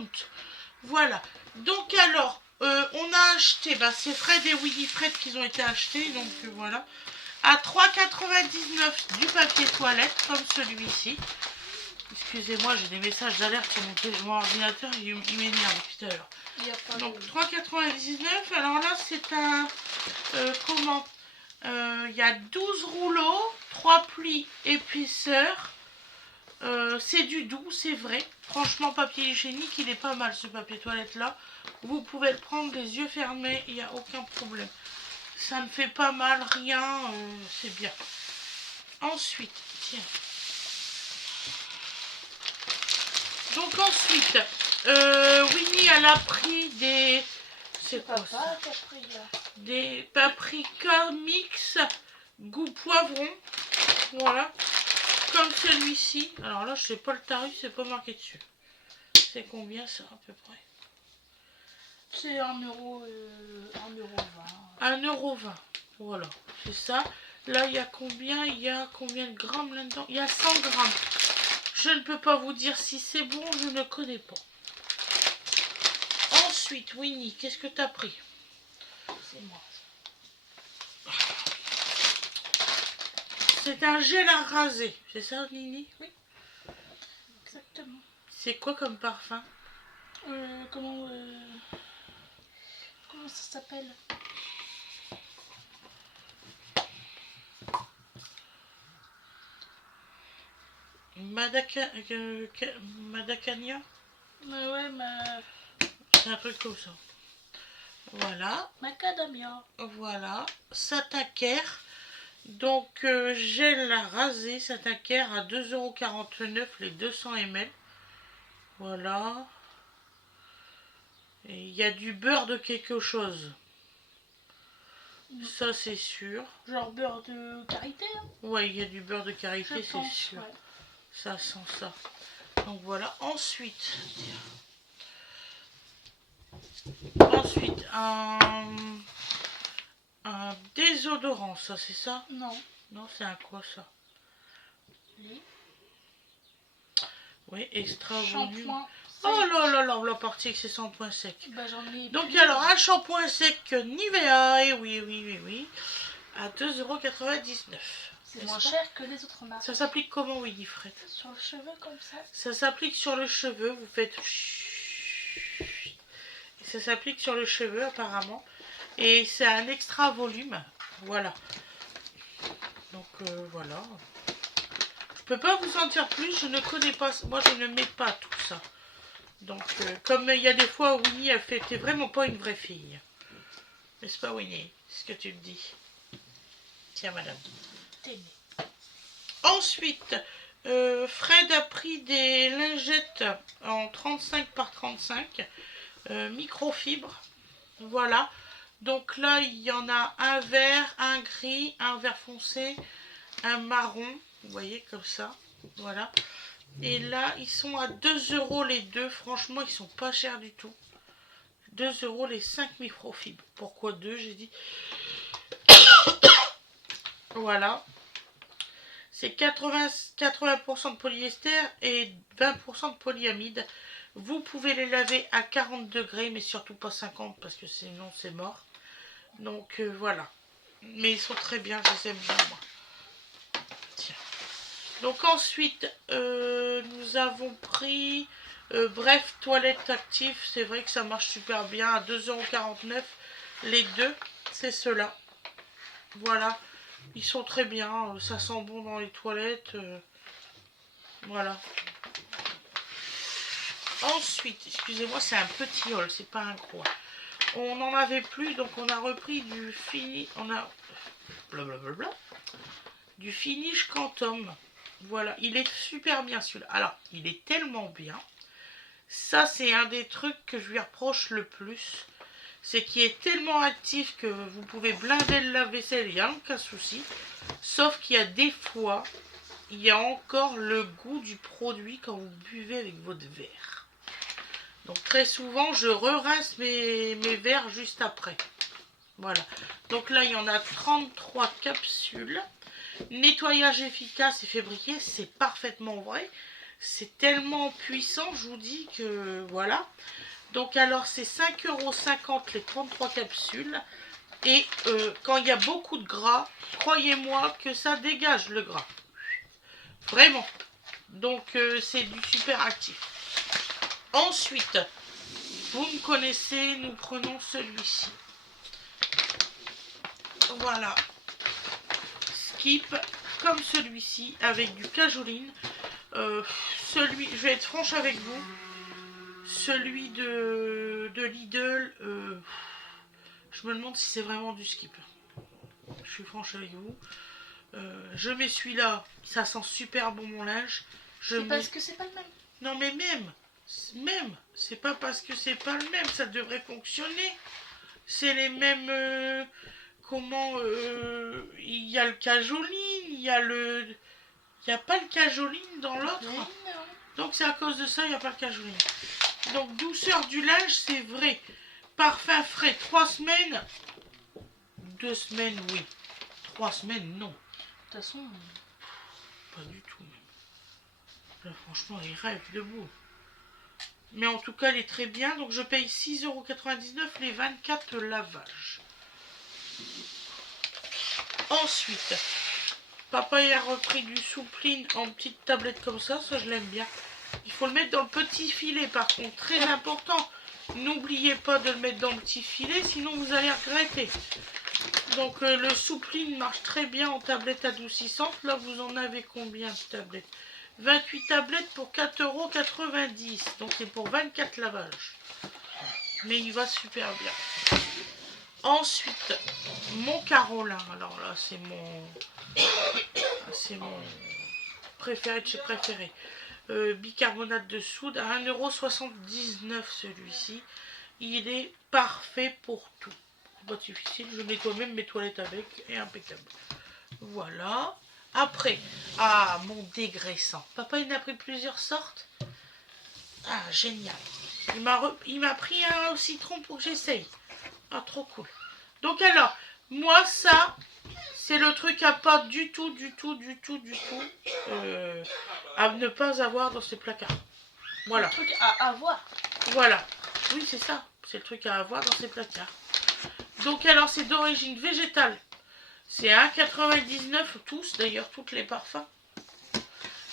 discount. Voilà. Donc alors, on a acheté, c'est Fred et Winifred qui ont été achetés, donc voilà. À 3,99 du papier toilette, comme celui-ci. Excusez-moi, j'ai des messages d'alerte sur mon ordinateur, il m'énerve tout à l'heure. Donc 3,99. Alors là, c'est un... comment il y a 12 rouleaux, 3 plis épaisseur. C'est du doux, c'est vrai. Franchement, papier hygiénique, il est pas mal ce papier toilette là. Vous pouvez le prendre les yeux fermés, il n'y a aucun problème. Ça ne fait pas mal, rien, c'est bien. Ensuite, tiens. Donc ensuite, Winnie, elle a pris des... C'est quoi ça? Des paprikas mix goût poivron. Voilà. Comme celui-ci. Alors là, je sais pas le tarif, c'est pas marqué dessus. C'est combien ça à peu près? C'est 1,20 €. 1,20 €. Voilà, c'est ça. Là, il y a combien? Il y a combien de grammes là-dedans? Il y a 100 grammes. Je ne peux pas vous dire si c'est bon, je ne connais pas. Ensuite, Winnie, qu'est-ce que tu as pris? C'est moi. C'est un gel à raser. C'est ça, Nini? Oui. Exactement. C'est quoi comme parfum? Comment ça s'appelle? Madacania? Ouais, C'est un truc comme ça. Voilà. Macadamia. Voilà. Sataker. Donc, gel à raser, Sataker à 2,49 € les 200 ml. Voilà. Et il y a du beurre de quelque chose. Ça, c'est sûr. Genre beurre de karité, hein? Ouais, il y a du beurre de karité, c'est sûr. Ouais. Ça sent ça. Donc voilà. Ensuite, un désodorant, ça, c'est ça? Non. Non, c'est un quoi, ça? Oui. Oui, extra volume. Shampoing. Oh là là là, la partie que c'est shampoing sec. J'en ai Donc plus. alors, un shampoing sec Nivea, et oui, à 2,99 €. C'est moins cher que les autres marques. Ça s'applique comment, Winifred? Sur le cheveu comme ça. Ça s'applique sur le cheveu, vous faites... Et ça s'applique sur le cheveu apparemment. Et c'est un extra volume, voilà. Donc voilà. Je peux pas vous en dire plus, je ne connais pas, moi je ne mets pas tout ça. Donc comme il y a des fois où Winnie a fait, t'es vraiment pas une vraie fille. N'est-ce pas Winnie? C'est ce que tu me dis. Tiens madame. Ensuite, Fred a pris des lingettes en 35 par 35, microfibre. Voilà. Donc là, il y en a un vert, un gris, un vert foncé, un marron. Vous voyez, comme ça. Voilà. Et là, ils sont à 2 € les deux. Franchement, ils sont pas chers du tout. 2 € les 5 microfibres. Pourquoi 2? J'ai dit. Voilà. C'est 80% de polyester et 20% de polyamide. Vous pouvez les laver à 40 degrés, mais surtout pas 50 parce que sinon c'est mort. Donc voilà. Mais ils sont très bien, je les aime bien moi. Tiens. Donc ensuite, nous avons pris Bref Toilette Active. C'est vrai que ça marche super bien à 2,49 € les deux. C'est ceux-là. Voilà. Ils sont très bien. Ça sent bon dans les toilettes. Voilà. Ensuite, excusez-moi, c'est un petit haul, c'est pas un gros. On n'en avait plus, donc on a repris du fini. On a blablabla. Du Finish Quantum. Voilà, il est super bien celui-là. Alors, il est tellement bien. Ça, c'est un des trucs que je lui reproche le plus. C'est qu'il est tellement actif que vous pouvez blinder le lave-vaisselle, il n'y a aucun souci. Sauf qu'il y a des fois, il y a encore le goût du produit quand vous buvez avec votre verre. Donc très souvent, je re-rince mes verres juste après. Voilà. Donc là, il y en a 33 capsules. Nettoyage efficace et fébriqué, c'est parfaitement vrai. C'est tellement puissant, je vous dis que voilà. Donc alors c'est 5,50 € les 33 capsules. Et quand il y a beaucoup de gras, croyez-moi que ça dégage le gras. Vraiment. Donc c'est du super actif. Ensuite, vous me connaissez, nous prenons celui-ci. Voilà. Skip comme celui-ci avec du cajoline. Je vais être franche avec vous. Celui de Lidl, je me demande si c'est vraiment du Skip. Je suis franche avec vous. Je mets celui-là, ça sent super bon mon linge. C'est parce que c'est pas le même. Non mais même, c'est pas parce que c'est pas le même, ça devrait fonctionner. C'est les mêmes. Il y a le cajoline, il y a pas le cajoline dans l'autre. Donc c'est à cause de ça, il n'y a pas le cajoline. Donc douceur du linge, c'est vrai. Parfum frais, 3 semaines. 2 semaines, oui. 3 semaines, non. De toute façon, pas du tout même. Là, franchement, il rêve debout. Mais en tout cas, elle est très bien. Donc je paye 6,99 € les 24 lavages. Ensuite, papa a repris du soupline en petite tablette comme ça. Ça, je l'aime bien. Il faut le mettre dans le petit filet, par contre, très important. N'oubliez pas de le mettre dans le petit filet, sinon vous allez regretter. Donc le soupline marche très bien en tablette adoucissante. Là, vous en avez combien de tablettes? 28 tablettes pour 4,90 €. Donc c'est pour 24 lavages. Mais il va super bien. Ensuite, mon Carolin. Alors là, c'est mon préféré de chez préféré. Bicarbonate de soude à 1,79 € celui-ci. Il est parfait pour tout. Pas difficile, je nettoie même mes toilettes avec et impeccable. Voilà. Après, mon dégraissant. Papa, il en a pris plusieurs sortes. Ah, génial. Il m'a pris un au citron pour que j'essaye. Ah, trop cool. Donc alors, moi, ça, c'est le truc à pas du tout, à ne pas avoir dans ces placards. Voilà. le truc à avoir. Voilà. Oui, c'est ça. C'est le truc à avoir dans ces placards. Donc alors, c'est d'origine végétale. C'est 1,99 € tous, d'ailleurs, tous les parfums.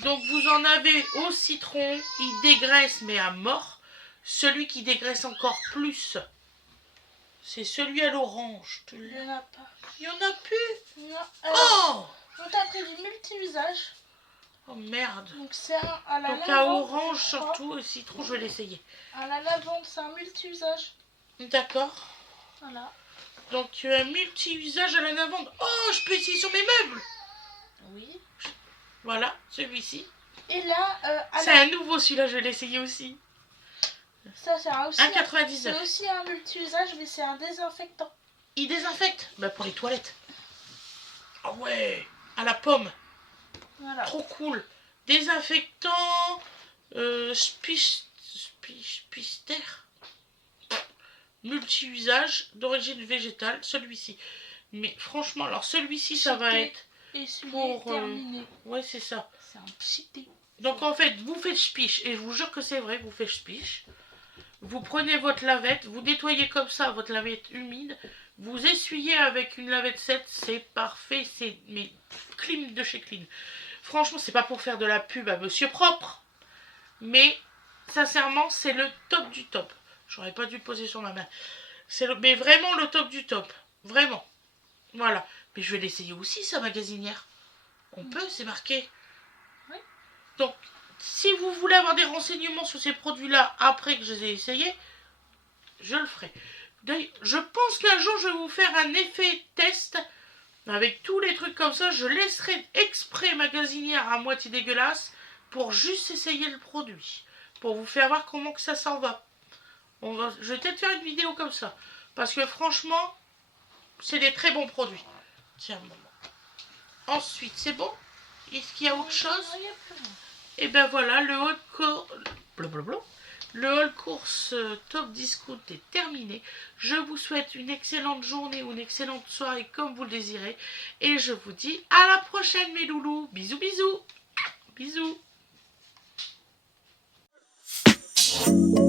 Donc vous en avez au citron, il dégraisse mais à mort. Celui qui dégraisse encore plus, c'est celui à l'orange. Il n'y en a pas. Il n'y en a plus. Non. Oh, On t'a pris du multi-usage. oh merde. Donc c'est un à la Donc lavande. à orange surtout, et citron, je vais l'essayer. À la lavande, c'est un multi-usage. D'accord. Voilà. Donc un multi-usage à la lavande. Oh, je peux essayer sur mes meubles. Oui. Voilà, celui-ci. Et là, C'est un nouveau celui-là, je vais l'essayer aussi. ça c'est aussi 1,99 €. c'est aussi un multi-usage, mais c'est un désinfectant. Il désinfecte. Bah pour les toilettes. Ah ouais, à la pomme. Voilà. Trop cool. Désinfectant Spister. Multi-usage d'origine végétale, celui-ci. Mais franchement, alors celui-ci, ça va être Et celui pour... terminé. ouais, c'est ça. C'est un pchité. Donc en fait, vous faites spiche, et je vous jure que c'est vrai, vous faites spiche. Vous prenez votre lavette, vous nettoyez comme ça votre lavette humide, vous essuyez avec une lavette 7, c'est parfait, c'est mais clean de chez Clean. Franchement, c'est pas pour faire de la pub à Monsieur Propre, mais sincèrement, c'est le top du top. J'aurais pas dû le poser sur ma main. Mais vraiment le top du top, vraiment. Voilà. Mais je vais l'essayer aussi, sa magasinière. On peut, c'est marqué. Oui. Donc, si vous voulez avoir des renseignements sur ces produits-là après que je les ai essayés, je le ferai. D'ailleurs, je pense qu'un jour, je vais vous faire un effet test avec tous les trucs comme ça. Je laisserai exprès magasinière à moitié dégueulasse pour juste essayer le produit. Pour vous faire voir comment que ça s'en va. Je vais peut-être faire une vidéo comme ça. Parce que franchement, c'est des très bons produits. Tiens, maman. Ensuite, c'est bon? Est-ce qu'il y a autre chose? Et ben voilà, le haul course top discount est terminé. Je vous souhaite une excellente journée ou une excellente soirée comme vous le désirez. Et je vous dis à la prochaine mes loulous. Bisous bisous. Bisous. Ciao.